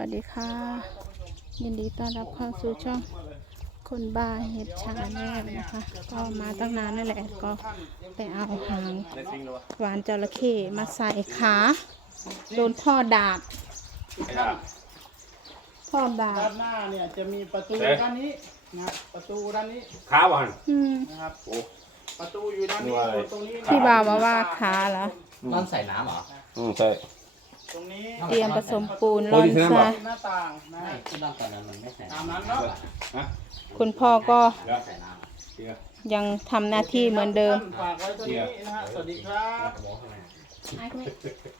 วัสดีค่ะ ยินดีต้อนรับเข้าสู่ช่องคนบ้าเห็ดชาแนลนะคะ ก็มาตั้งนานนั่นแหละก็ไปเอาหางหวานจระเข้มาใส่ขาโดนท่อดาบไอ้ดาบท่อดาด้าบนหน้าเนี่ยจะมีประตูเอ๊ะด้านนี้นะครับประตูด้านนี้ขาวัน อืมนะครับโอ้ ประตูอยู่ด้านนี้ว่าอะไรตรงนี้นะพี่บ่าวมาว่าขาเหรอร่อนใส่น้ำเหรออืมใช่ ตรงนี้เตรียมผสมปูนร่อนโอ้ยที่นั่นซะบอกหน้าต่างนะไม่ที่ร่อนตอนนั้นมันไม่ใส่ตามน้ำนั้นเนาะฮะคุณพ่อก็ไม่ใส่น้ำอะเดี๋ยวยังทำหน้าที่เหมือนเดิมท่านฝากไว้ตรงนี้นะฮะ สวัสดีครับกระบอกข้างใน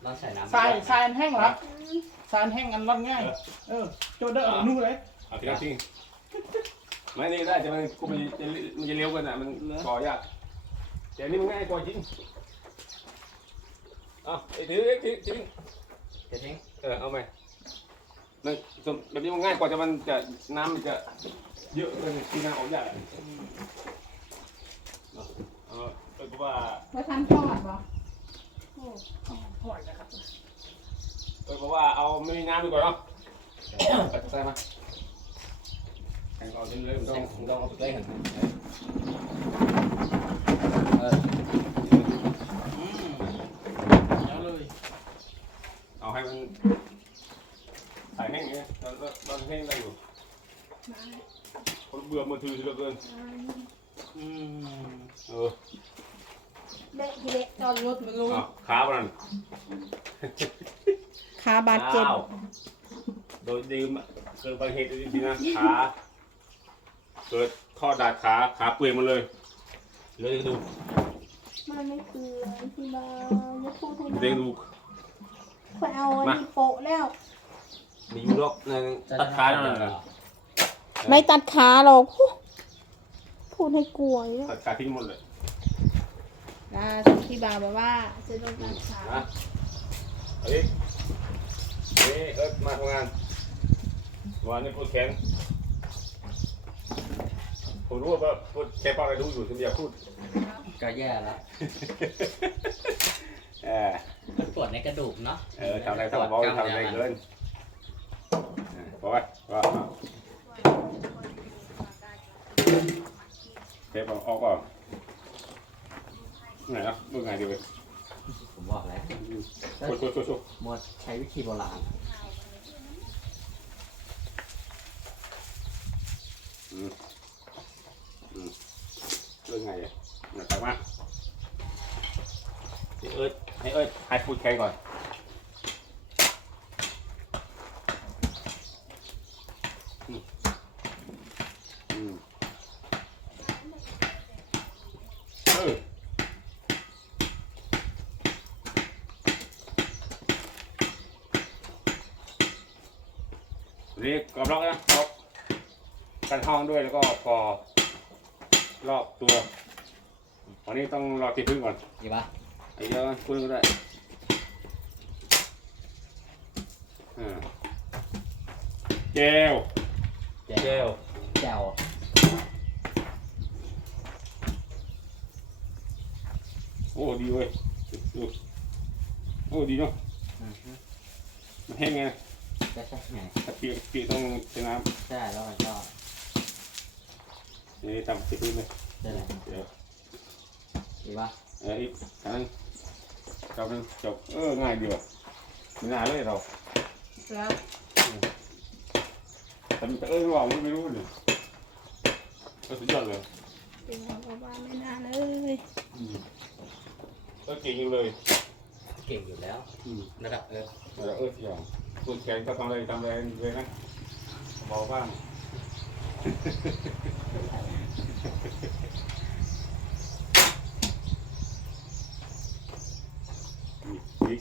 ร่อนใส่น้ำทรายทรายแห้งเหรอทรายแห้งกันร่อนง่าย เออโจเดอร์นู่นเลย เอาทีละทีไม่นี่ได้แต่มันกูมันจะมันจะเร็วกันอะมันก่อยากแต่อันนี่มันง่ายกว่าจริงเอาไอ้ถือไอ้ถือถือ เดี๋ยวทิ้งเออเอาไหมมันแบบนี้มันง่ายกว่าแต่มันจะน้ำมันจะเยอะเกินที่น้ำออกยากอะเอาเออเพราะว่าว่าทำทอดบ่เออเพราะว่าเอาไม่มีน้ำดีกว่าเนาะใส่มาแข่งเอาเรื่อยๆมันต้องมันต้องเอาไปใกล้กันเอออืมเดี๋ยวเลย เอาให้มันใส่แห้งอย่างเงี้ยเราเราเราแห้งได้อยู่คนเบื่อมือถือเหลือเกินอืมเออเละทีเละจอดรถมาลงเอาขาบนันขาบาดเจ็บอ้าวโดนดื่มเกิดอุบัติเหตุจริงๆนะขาเกิดข้อดาดขาขาเปื่อยหมดเลยเลยกระดูกมันไม่คือพี่บ่าวอย่าพูดให้เลยกระดู กไปเอาอันนี้โปะแล้ว มีอยู่หรอกนั่นตัดขาแล้วนั่นน่ะไม่ตัดขาหรอกพูพูดให้กลัวเยอะตัดขาทิ้งหมดเลยอ่าพี่บ่าวบอกว่าจะโดนตัดขานะเอาดิเอ้ยเอิร์ธมาทำงานวันนี้ปวดแขนผมรู้ว่าปวดแขนเปล่าอะไรรู้อยู่ฉันไม่อยากพูดก็แย่แล้ว เออมันปวดในกระดูกเนาะเออทำอะไรทำบอกทำอะไรเกินเออเพราะว่าว่าเทปเอาออกก่อนไหนอะมึงไงดีเว้ยผมบอกแล้วโชว์โชว์โชว์โชว์หมดใช้วิธีโบราณอืมอืมเรื่องไงอะหนักมากให้เอิร์ธ ให้เอิร์ธให้พูดแค่ก่อนอืมอืมเออนี่กรอบล็อกนะกรอบกันห้องด้วยแล้วก็กอรอบตัววันนี้ต้องรอตีพึ่งก่อนดีปะ ไอ้เดี๋ยอะคุณก็ได้อ่าเจลแจเจลแจวโอ้ดีเว้ยดูโอ้ดีเนาะอื จบนึงจบเออง่ายดีว่ะไม่น่าเลยเราแล้วแต่มันเออว่ามันไม่รู้เลยก็สุดยอดเลยพี่บ่าวบอกว่าไม่น่าเลยก็เก่งอยู่เลย เก่งอยู่แล้วอืมระดับเออแล้วเออที่อย่างพูดแขนก็ทำอะไรทำอะไรเลยนะเบาบ้างอีก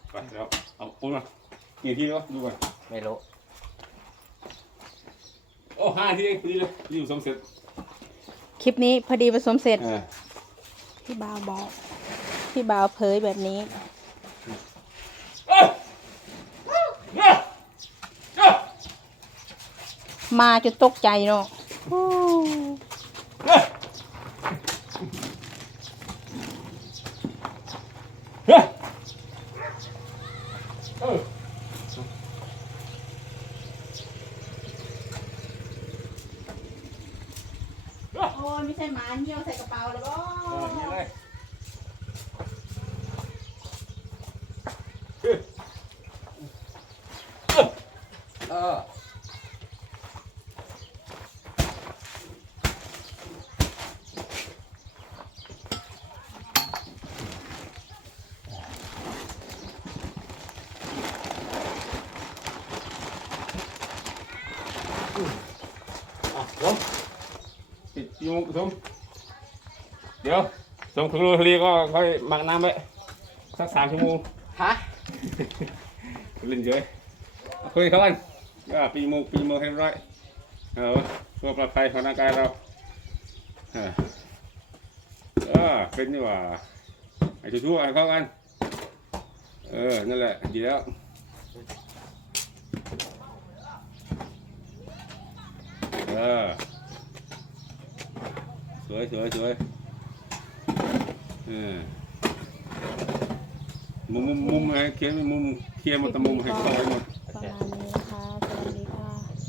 ไปแล้วเอาปูมากี่ทีแล้วดูก่อนไม่รู้โอ้ห้าทีเองพอดีเลยพอดีอยู่สมเสร็จคลิปนี้พอดีผสมเสร็จพี่บ่าวบอก พี่บ่าวเผยแบบนี้มาจะตกใจเนาะ โอ้ไม่ใช่หมาเหี่ยวใส่กระเป๋าแล้วก็เออนี่เลยเอออะสม ปิดจมูกสมเดี๋ยวสมถึงโรงทะเลก็ค่อยหมักน้ำไว้สักสามชั่วโมงฮะเล่นเยอะเอาคุยเขากันก็ปีจมูกปีจมูกให้เรียบร้อยเออเพื่อปลอดภัยของร่างกายเราเออเออเป็นนี่หว่าไอ้ชั่วๆให้เขากันเออนั่นแหละดีแล้วเออส วยสวยสวยเออมุมมุมมุมให้เขียนมุมเคลียร์หมดแตมุมให้เข้าไปหมด